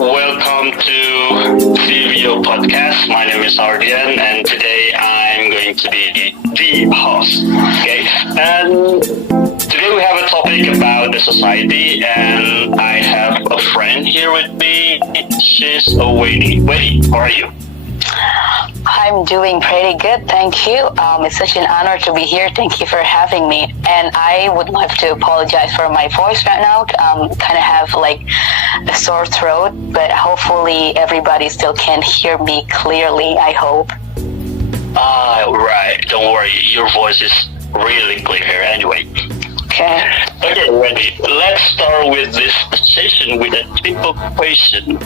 welcome to Sefeo podcast. My name is Ardian, and today I'm going to be the host. Okay, and today we have a topic about the society, and I have a friend here with me. She's waiting. How are you? I'm doing pretty good, thank you. It's such an honor to be here. Thank you for having me. And I would love to apologize for my voice right now. Kind of have like a sore throat, but hopefully everybody still can hear me clearly, I hope. Right. Don't worry. Your voice is really clear here anyway. Okay, ready. Let's start with this session with a simple question,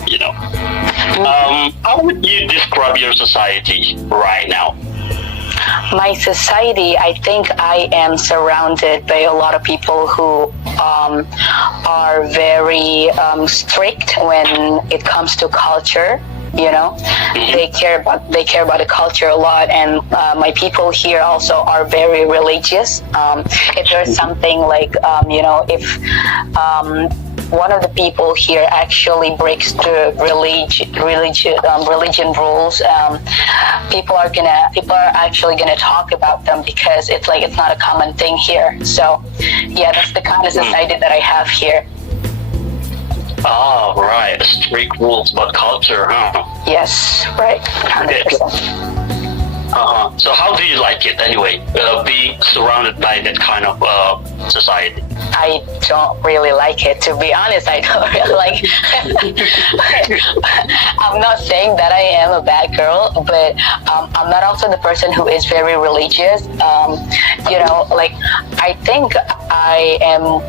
How would you describe your society right now? My society, I think I am surrounded by a lot of people who are very strict when it comes to culture. They care about the culture a lot, and my people here also are very religious. If there's something like if one of the people here actually breaks the religion rules, people are actually gonna talk about them because it's not a common thing here. So yeah, that's the kind of society that I have here. Oh, right. Strict rules about culture, huh? Yes, right. 100%. So how do you like it anyway, being surrounded by that kind of society? I don't really like it, to be honest. I don't really like it. I'm not saying that I am a bad girl, but I'm not also the person who is very religious. I think I am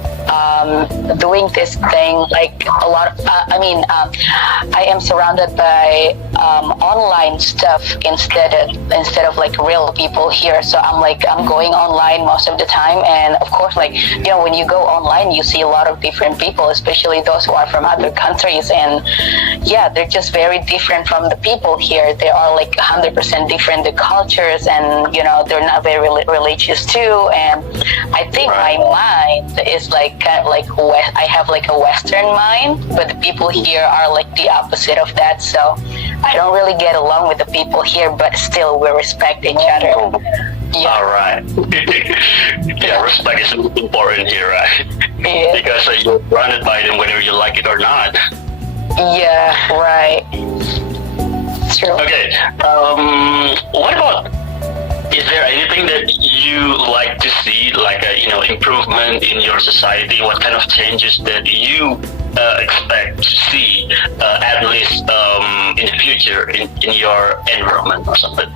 doing this thing like a lot. I am surrounded by online stuff instead of like real people here. So I'm going online most of the time, and of course, when you go online, you see a lot of different people, especially those who are from other countries, and yeah, they're just very different from the people here. They are 100% different, the cultures, and they're not very religious too. And I think my mind is I have a Western mind, but the people here are the opposite of that. So I don't really get along with the people here, but still we respect each other. Yeah. All right. Yeah, respect is important here, right? Yeah. Because you're surrounded by them whether you like it or not. Yeah, right. True. Okay. What about? Is there anything that you like to see, improvement in your society? What kind of changes that you expect to see, at least in the future, in your environment or something?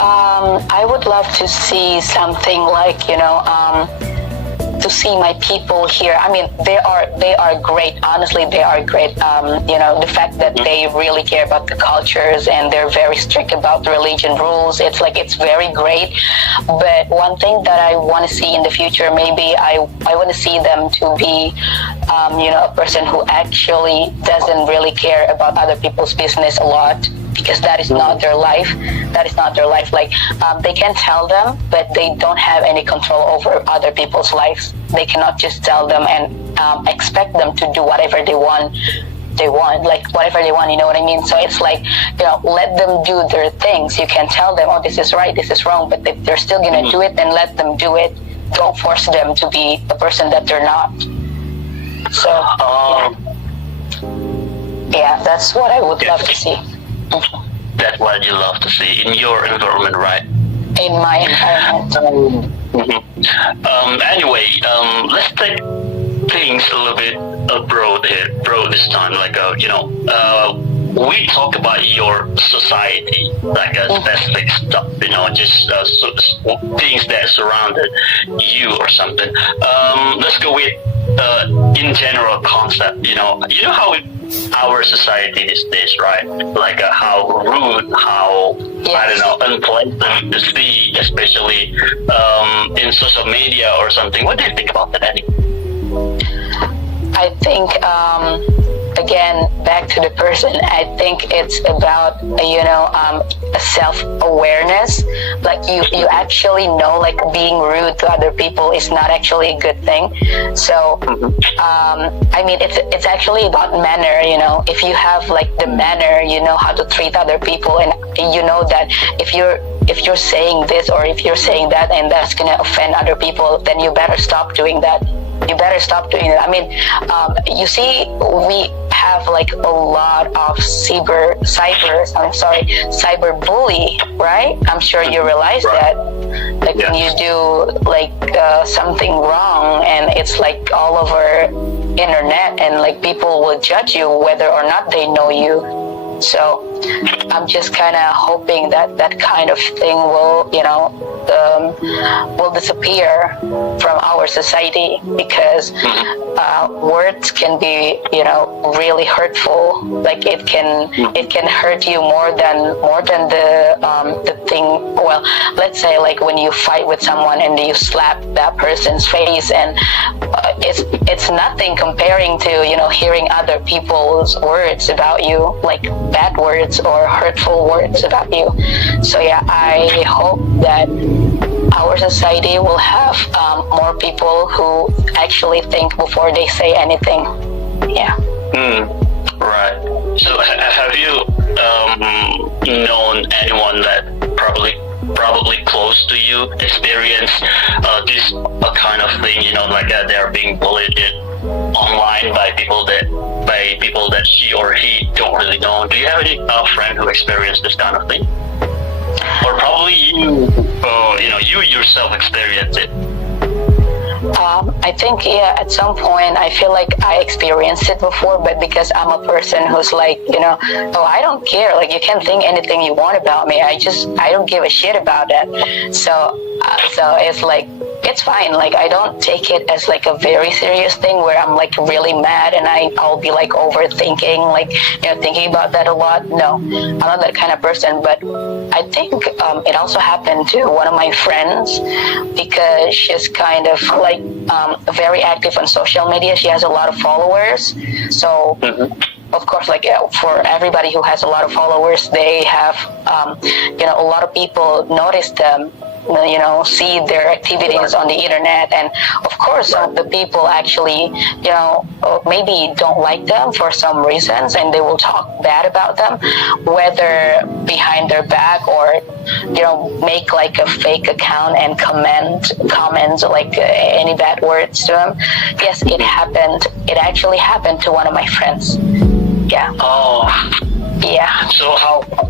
I would love to see something to see my people here. I mean, they are great. Honestly, they are great. The fact that they really care about the cultures and they're very strict about the religion rules. It's very great. But one thing that I want to see in the future, maybe I want to see them to be, a person who actually doesn't really care about other people's business a lot. Because that is not their life. That is not their life. They can tell them, but they don't have any control over other people's lives. They cannot just tell them and expect them to do whatever they want. Whatever they want, you know what I mean? So it's let them do their things. You can tell them, oh, this is right, this is wrong, but they're still going to do it, then let them do it. Don't force them to be the person that they're not. So, yeah, that's what I would love to see. That's what you love to see in your environment, right? In my environment. Anyway, let's take things a little bit abroad this time. We talk about your society, specific stuff, just things that surrounded you or something. Let's go with in general concept. You know how our society these days, right? How rude, how unpleasant to see, especially in social media or something. What do you think about that, Annie? I think again, back to the person, I think it's about, self-awareness. Like you actually know, like being rude to other people is not actually a good thing. So, I mean, it's actually about manner, if you have like the manner, you know how to treat other people, and you know that if you're saying this or if you're saying that and that's gonna offend other people, then you better stop doing that. I mean, you see, we have like a lot of cyber bully, right? I'm sure you realize that. Like when you do like something wrong, and it's like all over internet, and like people will judge you whether or not they know you. So I'm just kind of hoping that that kind of thing will disappear from our society, because words can be really hurtful. Like it can hurt you more than the thing. Well, let's say like when you fight with someone and you slap that person's face, and it's nothing comparing to hearing other people's words about you, like bad words or hurtful words about you. So yeah, I hope that our society will have more people who actually think before they say anything. Yeah. Right. So have you known anyone that probably close to you experience this kind of thing, like they're being bullied online by people that she or he don't really know? Do you have any friend who experienced this kind of thing? Or probably you yourself experienced it? I think, at some point I feel like I experienced it before, but because I'm a person who's like, I don't care, like you can think anything you want about me, I don't give a shit about that. So it's like, it's fine. Like I don't take it as like a very serious thing where I'm like really mad and I'll be like overthinking, like thinking about that a lot. No, I'm not that kind of person. But I think it also happened to one of my friends, because she's kind of like very active on social media. She has a lot of followers. So of course, like for everybody who has a lot of followers, they have a lot of people notice them, see their activities on the internet, and of course some of the people actually maybe don't like them for some reasons, and they will talk bad about them, whether behind their back or make like a fake account and comments like any bad words to them. Yes, it actually happened to one of my friends. Yeah. Oh. Yeah. So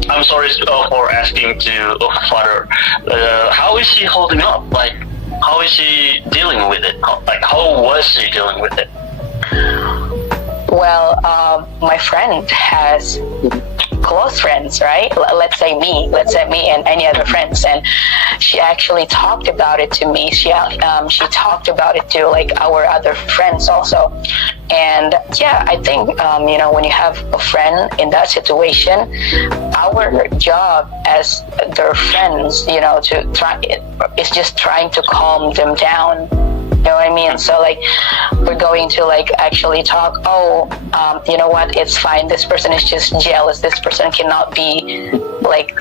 I'm sorry for asking to father. How is he holding up? Like, how is he dealing with it? How was he dealing with it? Well, my friend has close friends, right? Let's say me and any other friends, and she actually talked about it to me. She talked about it to like our other friends also. And yeah, I think when you have a friend in that situation, our job as their friends, is just trying to calm them down. You know what I mean? So like, we're going to like actually talk. You know what? It's fine. This person is just jealous. This person cannot be like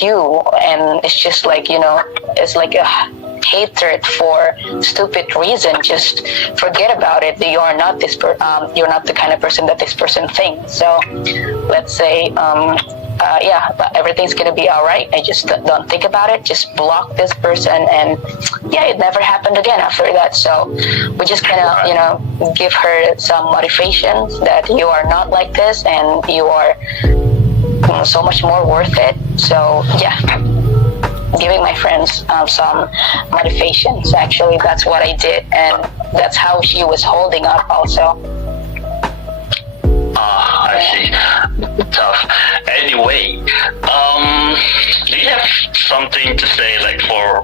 you, and it's just like it's like a hatred for stupid reason. Just forget about it. You are not you're not the kind of person that this person thinks. So let's say everything's gonna be all right. I just don't think about it. Just block this person, and it never happened again after that. So we just kind of give her some motivations that you are not like this, and you are so much more worth it. So giving my friends some motivations. Actually, that's what I did, and that's how she was holding up also. I see. Tough. Anyway, do you have something to say, like, for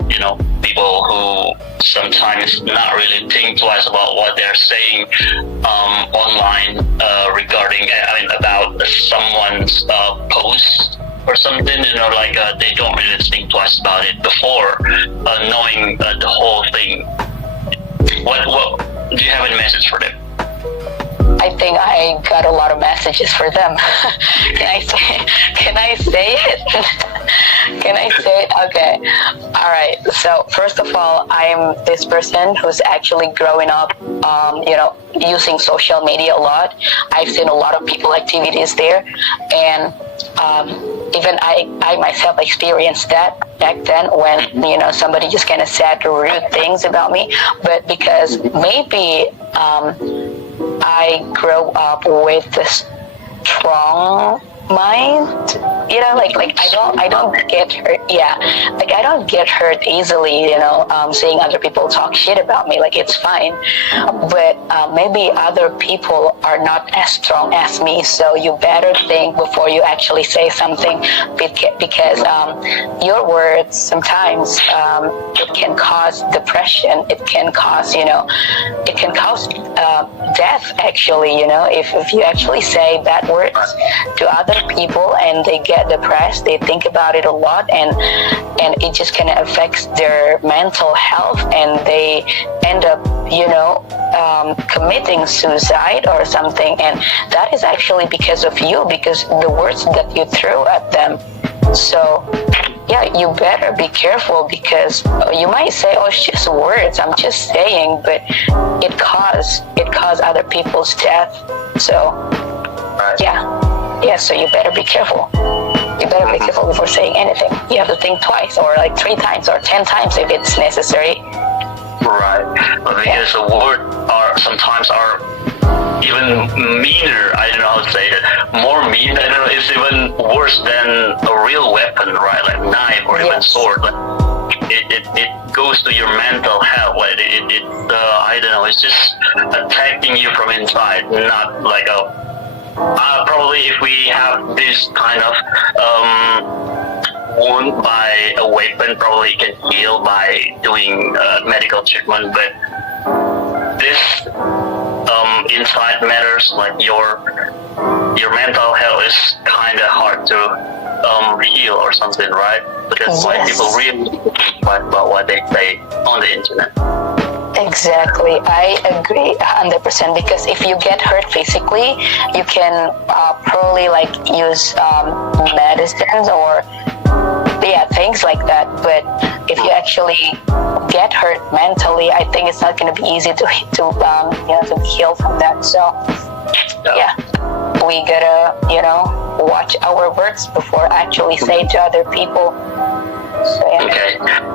people who sometimes not really think twice about what they're saying online regarding, about someone's post or something? They don't really think twice about it before knowing the whole thing. What do you have any message for them? I think think I got a lot of messages for them. Can I say it? Can I say it? Okay. All right. So first of all, I'm this person who's actually growing up, using social media a lot. I've seen a lot of people activities there, and even I myself experienced that back then when somebody just kind of said rude things about me. But because maybe I grew up with this strong mind, like I don't get hurt. Yeah, like I don't get hurt easily, seeing other people talk shit about me. Like it's fine, but maybe other people are not as strong as me, so you better think before you actually say something, because your words sometimes it can cause depression. It can cause death, actually. If you actually say bad words to other people and they get depressed, they think about it a lot, and it just kind of affects their mental health, and they end up committing suicide or something. And that is actually because of you, because the words that you threw at them. So yeah, you better be careful, because you might say, oh, it's just words, I'm just saying, but it caused other people's death. So yeah, so you better be careful. You better be careful before saying anything. You have to think twice, or like 3 times, or 10 times if it's necessary. Right, but because the words sometimes are even meaner. I don't know how to say it. More mean. I don't know. It's even worse than a real weapon, right? Like knife or even sword. Like it goes to your mental health. Like I don't know. It's just attacking you from inside, not like a. Probably if we have this kind of wound by a weapon, probably can heal by doing medical treatment. But this inside matters, like your mental health is kind of hard to heal or something, right? But that's why people really fight about what they say on the internet. Exactly, I agree 100%, because if you get hurt physically, you can probably like use medicines or things like that. But if you actually get hurt mentally, I think it's not going to be easy to heal from that. So yeah, we gotta watch our words before actually saying to other people. So, yeah.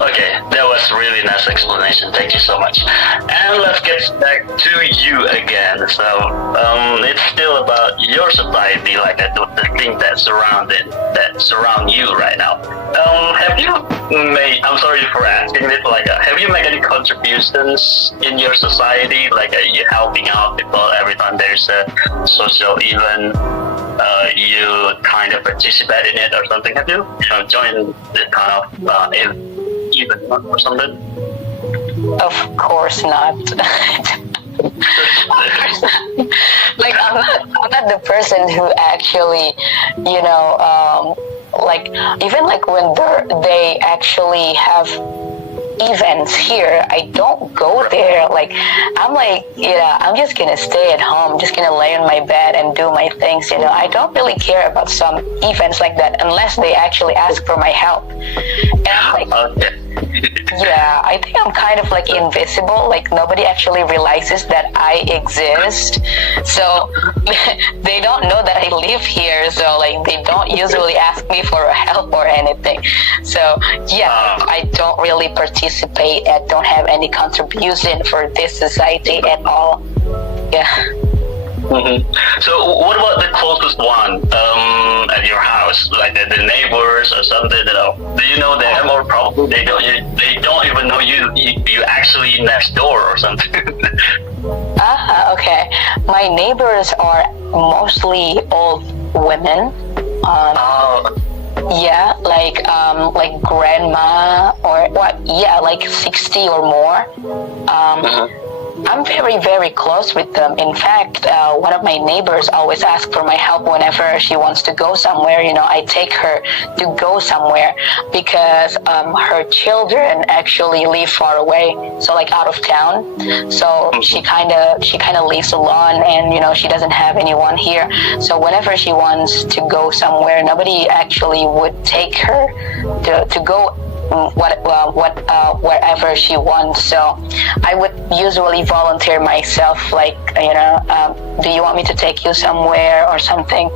Okay, that was really nice explanation. Thank you so much. And let's get back to you again. So, it's still about your society, like the thing that surround you right now. Have you made? I'm sorry for asking this. Like, have you made any contributions in your society? Like, you helping out people every time there's a social event? You kind of participate in it or something? Have you joined the kind of event or something? Of course not. Like I'm not the person who actually, like even like when they actually have events here, I don't go there. Like I'm like, I'm just gonna stay at home, just gonna lay on my bed and do my things. I don't really care about some events like that unless they actually ask for my help. And I'm like, yeah, I think I'm kind of like invisible. Like nobody actually realizes that I exist. So they don't know that I live here. So like they don't usually ask me for help or anything. So yeah, I don't really participate and don't have any contribution for this society at all. Yeah. Mm-hmm. So what about the closest one at your house, like the neighbors or something? Do you know them, or probably they don't even know you actually next door or something? Okay. My neighbors are mostly old women. Yeah, like grandma or what? Yeah, like 60 or more. I'm very, very close with them. In fact, one of my neighbors always asks for my help whenever she wants to go somewhere. I take her to go somewhere because her children actually live far away, so like out of town. So she kind of lives alone, and she doesn't have anyone here. So whenever she wants to go somewhere, nobody actually would take her to go wherever she wants. So I would usually volunteer myself, like, do you want me to take you somewhere or something?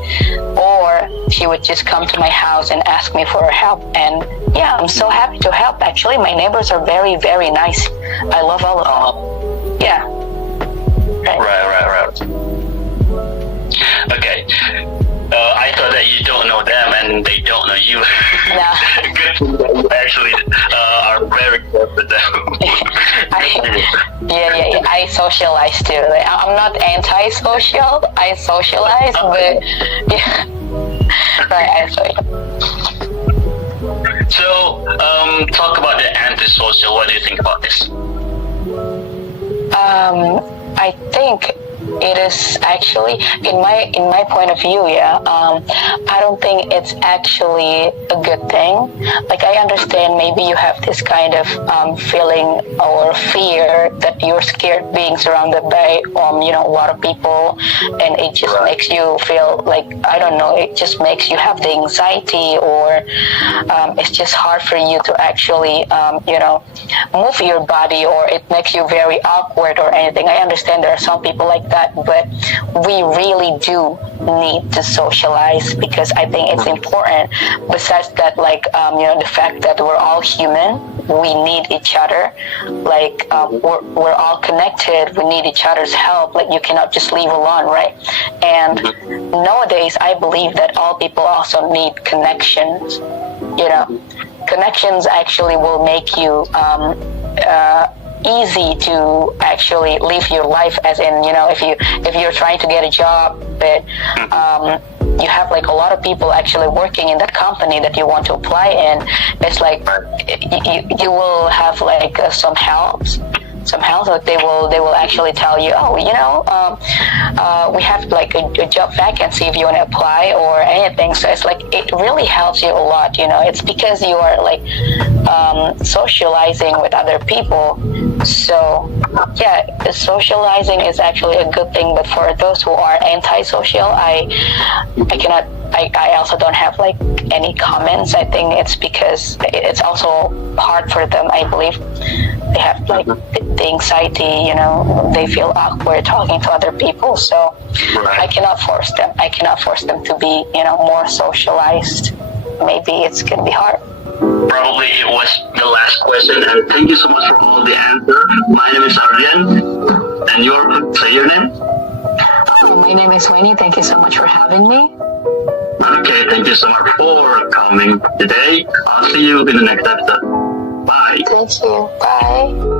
Or she would just come to my house and ask me for her help. And yeah, I'm so happy to help. Actually, my neighbors are very, very nice. I love all of them. Yeah. Right. Okay. I thought that you don't know them and they don't know you. No. Good thing that you actually are very close with them. Yeah. I socialize too. Like, I'm not anti-social. I socialize, but yeah. Right, I socialize. So, talk about the antisocial. What do you think about this? I think it is actually, in my point of view, I don't think it's actually a good thing. Like, I understand maybe you have this kind of feeling or fear that you're scared being surrounded by a lot of people, and it just makes you feel like, I don't know, it just makes you have the anxiety, or it's just hard for you to actually move your body, or it makes you very awkward or anything. I understand there are some people like that, but we really do need to socialize, because I think it's important. Besides that, like, the fact that we're all human, we need each other. Like, we're all connected. We need each other's help. Like, you cannot just leave alone, right? And nowadays, I believe that all people also need connections. Connections actually will make you easy to actually live your life, as in, if you're trying to get a job, but you have like a lot of people actually working in that company that you want to apply in, it's like you will have like some helps. Like they will actually tell you, we have like a job vacancy if you want to apply or anything. So it's like, it really helps you a lot. It's because you are like socializing with other people. So yeah, socializing is actually a good thing. But for those who are antisocial, I also don't have like any comments. I think it's because it's also hard for them. I believe they have like the anxiety, they feel awkward talking to other people. So I cannot force them. I cannot force them to be, more socialized. Maybe it's going to be hard. Probably it was the last question, and thank you so much for all the answer. My name is Aryan, and say your name. My name is Winnie. Thank you so much for having me. Okay, thank you so much for coming today. I'll see you in the next episode. Bye. Thank you. Bye.